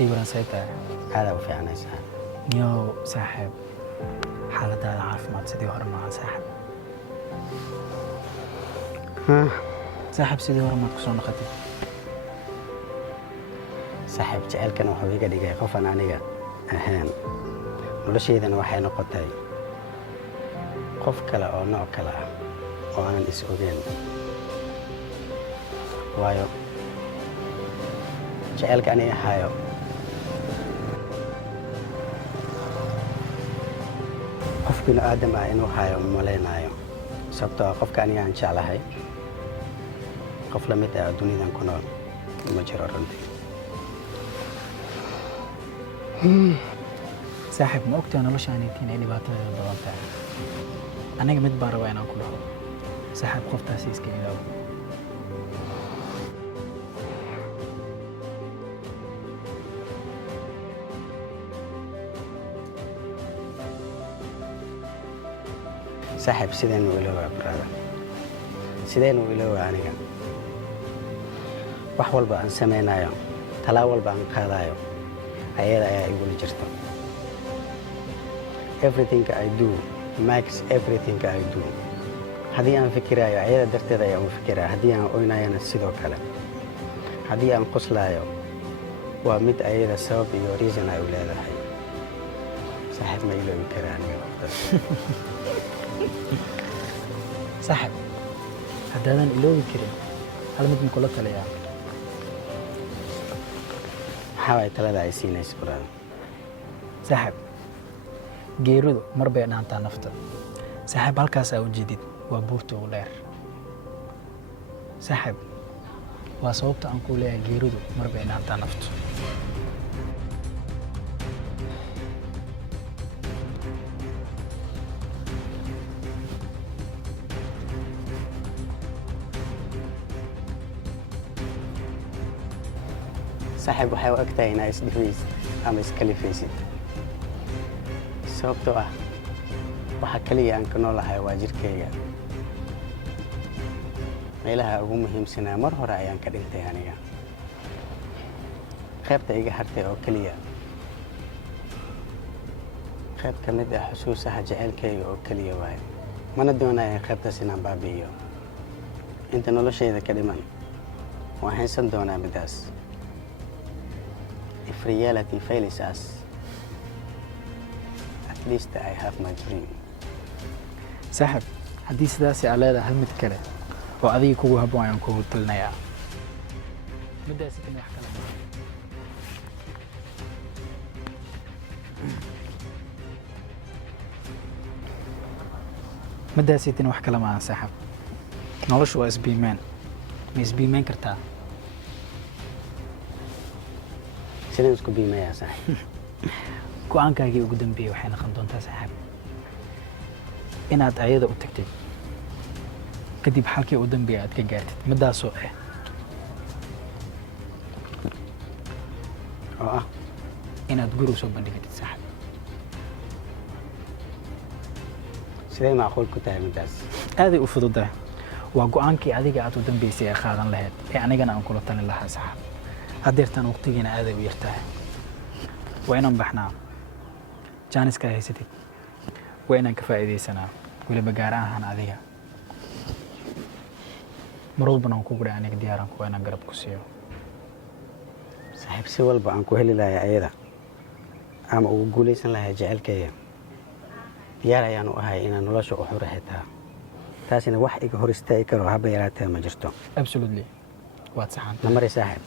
إيوان سيتا هذا وفي عنا ساحب نيو ساحب حالة هذا عارف ما تسدي ورا مع ساحب ساحب سيدي ورا ما تكسر نقطي saaxiib jaceylkan wuxuu iga dhigay qof aan aniga ahaan noloshaydana waxay noqotay qof kale oo nooc kale ah oo aanan is ogeyn waayo jaceylka aniga hayo qof bini aadam ah inuu hayo malaynayo sababtoo ah qofka aniga aan jeclahay qof la mid ah dunidan ku nool ma jiro runtii saaxiib ma ogtahay noloshaaniitiin ay dhibaatadeeda badan tahay aniga mid baan rabaa inaan ku dhaho saaxiib qoftaasi iska ilaawo saaxiib sidaynu ilowaa brada sidaynu ilowaa aniga wax walba aan samaynayo talaab walba aan qaadayo ayada ayaa igula jirta everything I do makes everything I do haddii aan fikirayo ayada darteeda ayaan u fikiraa haddii aan oynayana sidoo kale haddii aan qoslaayo waa mid ayada sabab iyo reason ay u leedahay saaxiib ma iloobi karaa aniga waqtigaas saaxiib haddaadan iloobi karin hal mid ma kula taliyaa maxaa waay talada ay siinaysa brada saaxiib geeridu mar bay dhaantaa nafta saaxiib halkaas aa u jeedid waa buurta ugu dheer saaxiib waa sababta aan kuu leeyahay geeridu mar bay dhaantaa naftu saaxiib waxay u eg tahay inaa isdhifaysid ama iskalifaysid sababtoo ah waxa kaliya aan ka noolahay waa jirkayga meelaha ugu muhiimsanaa mar hore ayaan ka dhintay aniga qaybta iga hartay oo keliya qayb ka mid ah xusuusaha jaceylkayga oo keliya waaye mana doonayo qaybtaas inaan baabi'iyo inta noloshayda ka dhiman waan haysan doonaa midaas if reality fails us at least I have my dream saaxiib haddii sidaasi aa leedahay hal mid kale oo adiga kugu habboon ayaan kugu talinayaa middaasitin wax kale middaasitin wax kale maahan saaxiib noloshu waa isbiimeen ma isbiimeyn kartaa sidaan isku biimayaa saaxiib go'aankaagii ugu dambeeyey waxay noqon doontaa saaxiib inaad ayada u tagtid kadib xalkii u dambeeyay aad ka gaartid middaasoo ah oo ah inaad guri soo bandhigtid saaxiib sidee macquul ku tahay middaas aaday u fududahay waa go'aankii adiga aad u dambeysay ee qaadan lahayd ee anigana aan kula talin lahaa saaxiib haddeertaan waqtigiina aaday u yartahay waa inaan baxnaa jaaniska haysatid waa inaan ka faa'iidaysanaa weliba gaar ahaan adiga mar walbana aan kugu dhahay aniga diyaaranku waa inaan garab ku siiyo saaxiib si walba aan ku heli lahay ayada ama ugu guulaysan lahay jaceylkayga diyaar ayaan u ahay inaan nolosha u xura xitaa taasina wax iga hor istaagi karo haba yaraatee ma jirto absolutely waad saxan na mari saaxiib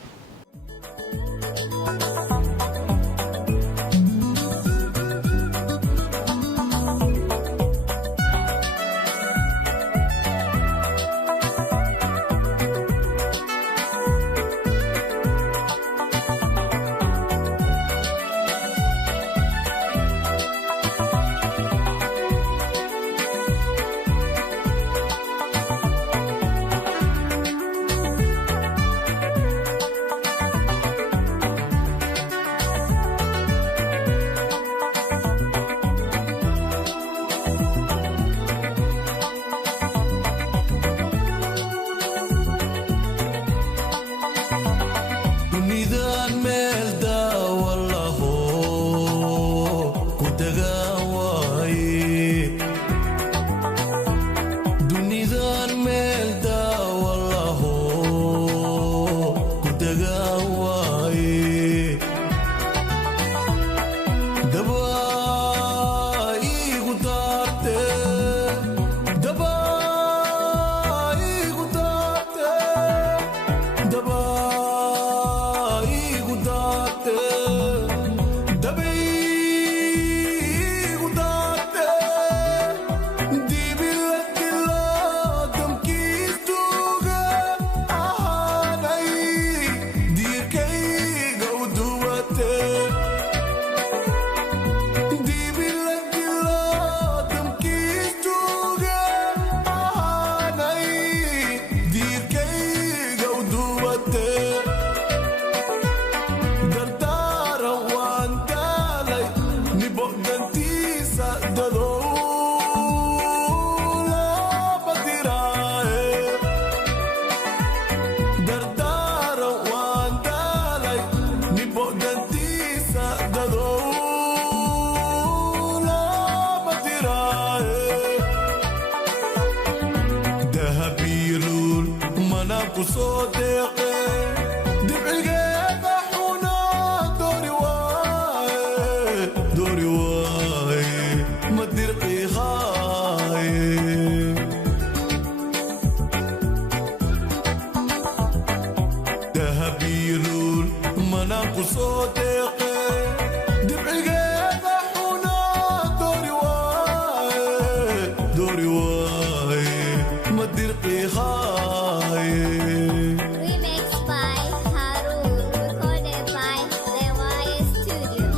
Remixed by Harun, recorded by Lewaya Studio.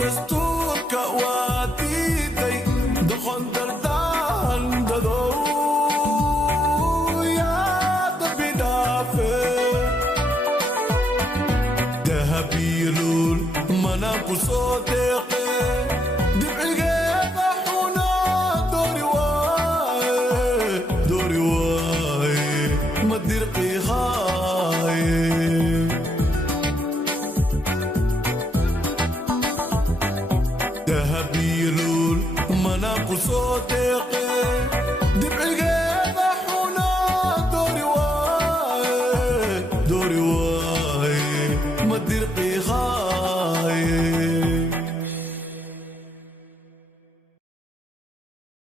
Just